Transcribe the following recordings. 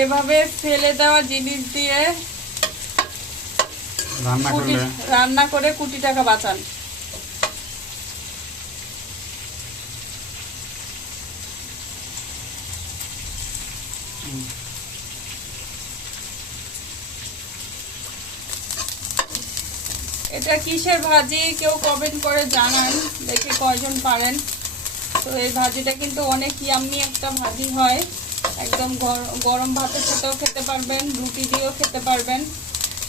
এভাবে ফেলে দেওয়া জিনিস দিয়ে রান্না করে কোটি টাকা বাঁচান। এটা কিসের ভাজি কেউ কমেন্ট করে জানান, দেখে কয়জন পারেন। তো এই ভাজিটা কিন্তু অনেক ইয়াম্মি একটা ভাজি হয়, একদম গরম ভাতের সাথেও খেতে পারবেন, রুটি দিয়েও খেতে পারবেন,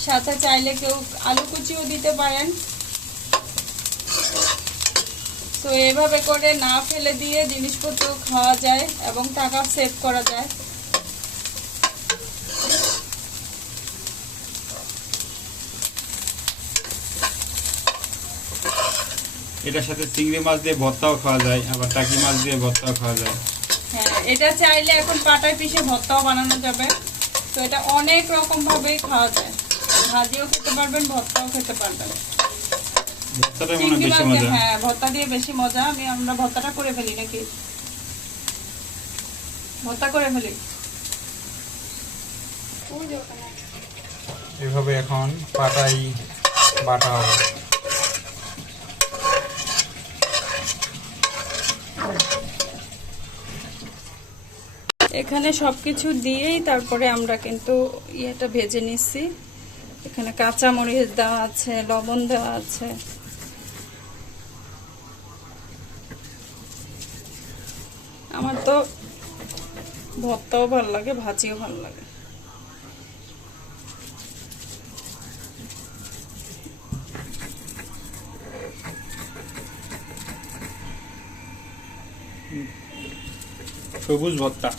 সাথে চাইলে কেউ আলু কুচিও দিতে পারেন। তো এভাবে করে না ফেলে দিয়ে জিনিসপত্র খাওয়া যায় এবং টাকা সেভ করা যায়। এটার সাথে চিংড়ি মাছ দিয়ে ভর্তাও খাওয়া যায়, আবার টাকি মাছ দিয়ে ভর্তাও খাওয়া যায়। হ্যাঁ, এটা চাইলে এখন পাটায় পিষে ভর্তাও বানানো যাবে। তো এটা অনেক রকম ভাবেই খাওয়া যায়, ভাজিও খেতে পারবেন, ভর্তাও খেতে পারবেন। ভর্তাটা মনে বেশি মজা। হ্যাঁ, ভর্তা দিয়ে বেশি মজা। আমরা ভর্তাটা করে ফেলি নাকি? ভর্তা করে ফেলি। এভাবে এখন পাটাই বাটা হবে। এখানে সবকিছু দিয়েই তারপরে আমরা কিন্তু ইয়েটা ভেজে নিচ্ছি। এখানে কাঁচা মরিচ দেওয়া আছে, লবণ দেওয়া আছে। আমার তো ভর্তাও ভালো লাগে, ভাজিও ভালো লাগে। সবুজ ভর্তা।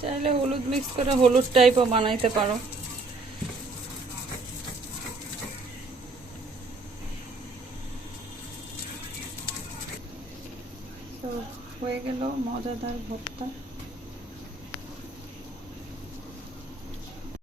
চাইলে হলুদ মিক্স করে হলুদ টাইপও বানাইতে পারো। তো হয়ে গেল মজাদার ভর্তা।